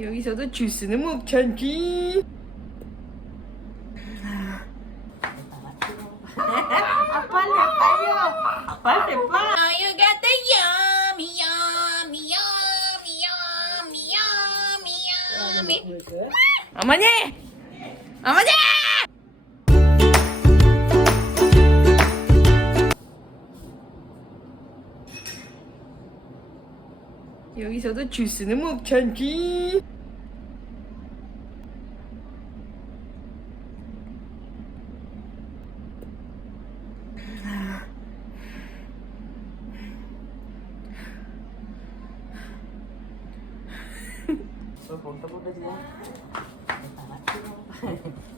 여기서도 주스는 못 참지. 빨리 빨리요. 빨리 빨리. Oh, you got the yummy, yummy, yummy, yummy, yummy, yummy. 어머니! 어머니! 여기서도 주스는 못 참지.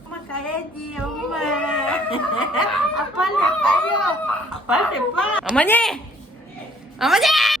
엄마 가야지 엄마. 아 빨리. 빨리 빨리. 어머니! 어머니!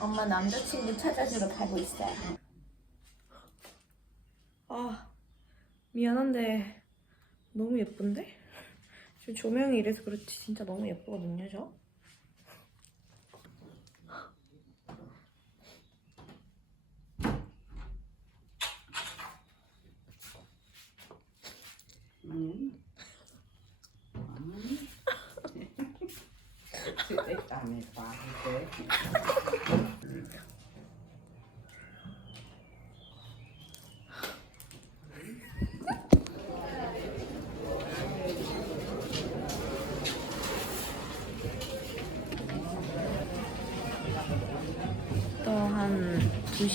엄마 남자친구 찾아주러 가고 있어요. 아, 미안한데 너무 예쁜데? 지금 조명이 이래서 그렇지 진짜 너무 예쁘거든요, 저? 음. 음. 이제.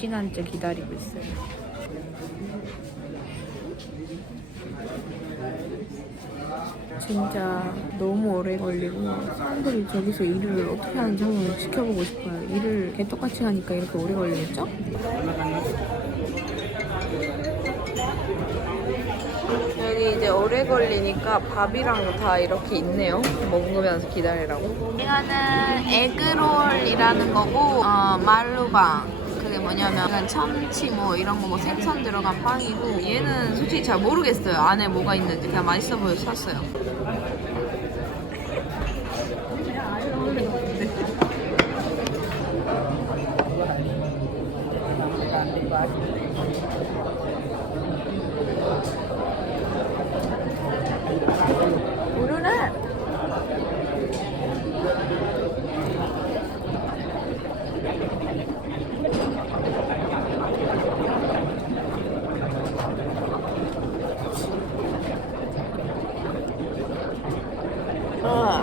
시간째 기다리고 있어요. 진짜 너무 오래 걸리고 사람들이 저기서 일을 어떻게 하는지 한번 지켜보고 싶어요. 일을 개떡같이 하니까 이렇게 오래 걸리겠죠? 여기 이제 오래 걸리니까 밥이랑 다 이렇게 있네요. 먹으면서 기다리라고. 이거는 에그롤이라는 거고 어, 말루방 뭐냐면 참치 뭐 이런 거 뭐 생선 들어간 빵이고 얘는 솔직히 잘 모르겠어요. 안에 뭐가 있는지. 그냥 맛있어 보여서 샀어요 모르네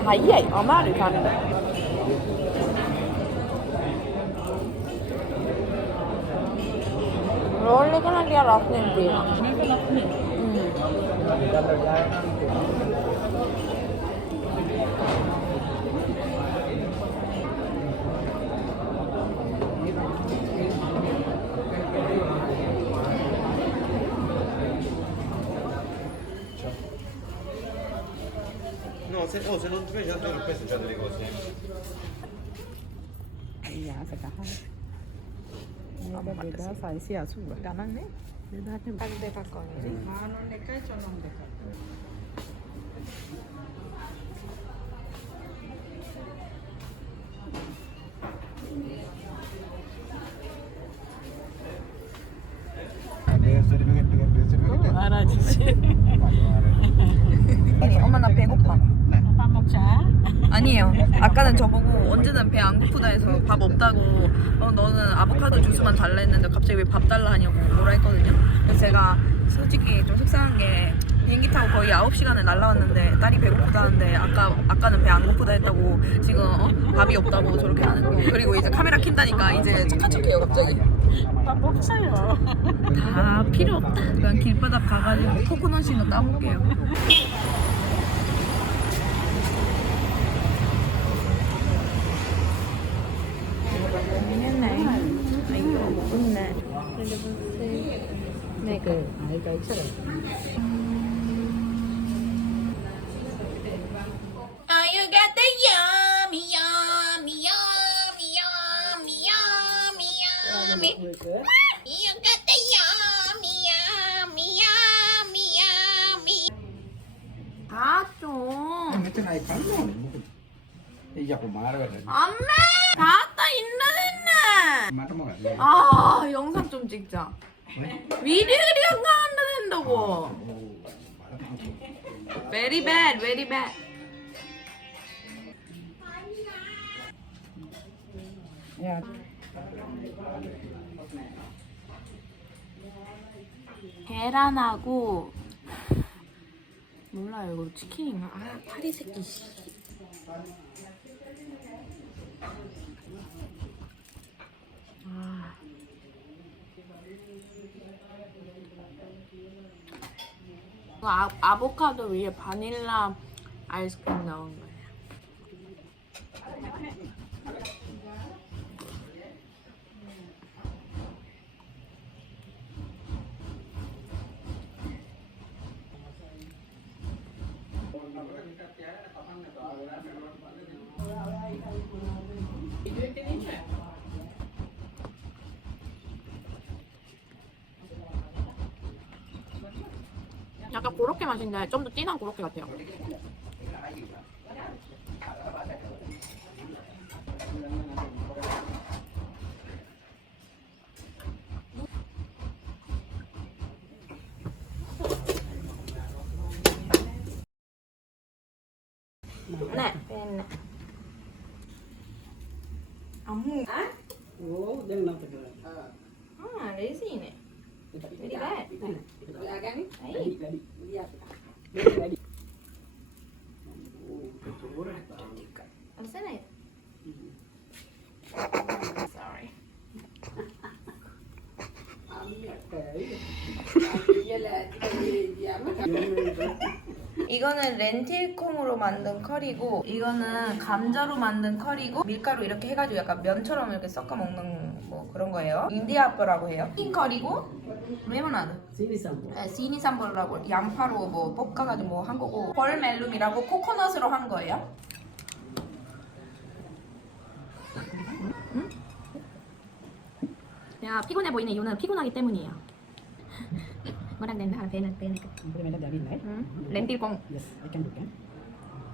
아, 하이야이 어마를 가는 Rolly ko lang dia rough na hindi na. No, se, oh, se non ti piace altro che questo c'ha delle cose. Beda size ya sudah. Nih. Beda aja. 반대 바꿔야지. Mana dekat, colong dekat. Ada sertifikat dengan sertifikat. Mana sih? 엄마 나 배고파. Apa 먹자? 아까는 저보고 언제는 배 안 고프다 해서 밥 없다고 어, 너는 아보카도 주스만 달라 했는데 갑자기 왜 밥 달라 하냐고 뭐라 했거든요. 그래서 제가 솔직히 좀 속상한 게 비행기 타고 거의 9시간을 날라왔는데 딸이 배고프다는데 아까, 아까는 배 안 고프다 했다고 지금 어? 밥이 없다고 저렇게 하는 거 그리고 이제 카메라 킨다니까 이제 착한 척해요 갑자기 Apa 먹자요? 다 필요 없다 그냥 길바닥 가가지고 코코넛이나 따볼게요 Ayan na eh. Ay, ubod na. này cái ai cái sao Oh, you got the yummy, yummy, yummy, yummy, yummy, yummy. You got the yummy, yummy, yummy, yummy. 아, 좀. Mete ahí, calma. Y ya pues madre, ¿verdad? 안매! 다다 있나 됐네. Mata mo nga. 아, 영상 좀 찍자. 미리그리 한가한다 된다고. Very bad, very bad. yeah 계란하고 몰라요 이거 치킨인가? 아 파리 새끼 씨. 아. 이거 아, 아보카도 위에 바닐라 아이스크림 넣은 거예요. 약간 고로케 맛인데 좀 더 진한 고로케 같아요. 네, 네. 아무. oh đừng làm cái này 아, 레시네. Very bad. I'm sorry. 이거는 렌틸콩으로 만든 커리고 이거는 감자로 만든 커리고 밀가루 이렇게 해가지고 약간 면처럼 이렇게 섞어 먹는 뭐 그런 거예요. 인디아퍼라고 해요. 흰 커리고 레모나드. xong 네, 시니삼볼라고 양파로 뭐 볶아가지고 뭐 한 거고 벌멜룸이라고 코코넛으로 한 거예요. 내가 피곤해 보이는 이유는 피곤하기 때문이에요. 뭐랑 낸다 하나 배는 배는 bữa nay nó đã đi nãy 렌틸콩 yes I can do that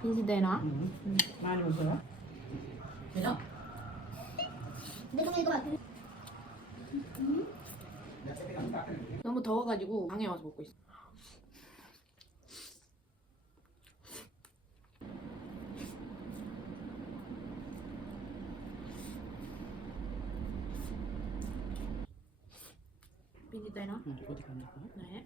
빈시대나 ừ. mai một giờ 너무 더워가지고 방에 와서 먹고 있어. ừ, thôi thì còn được 네.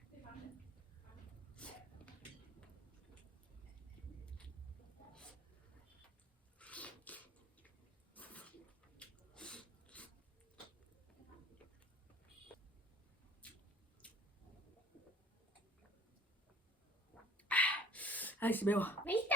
아이씨 매워. 메이트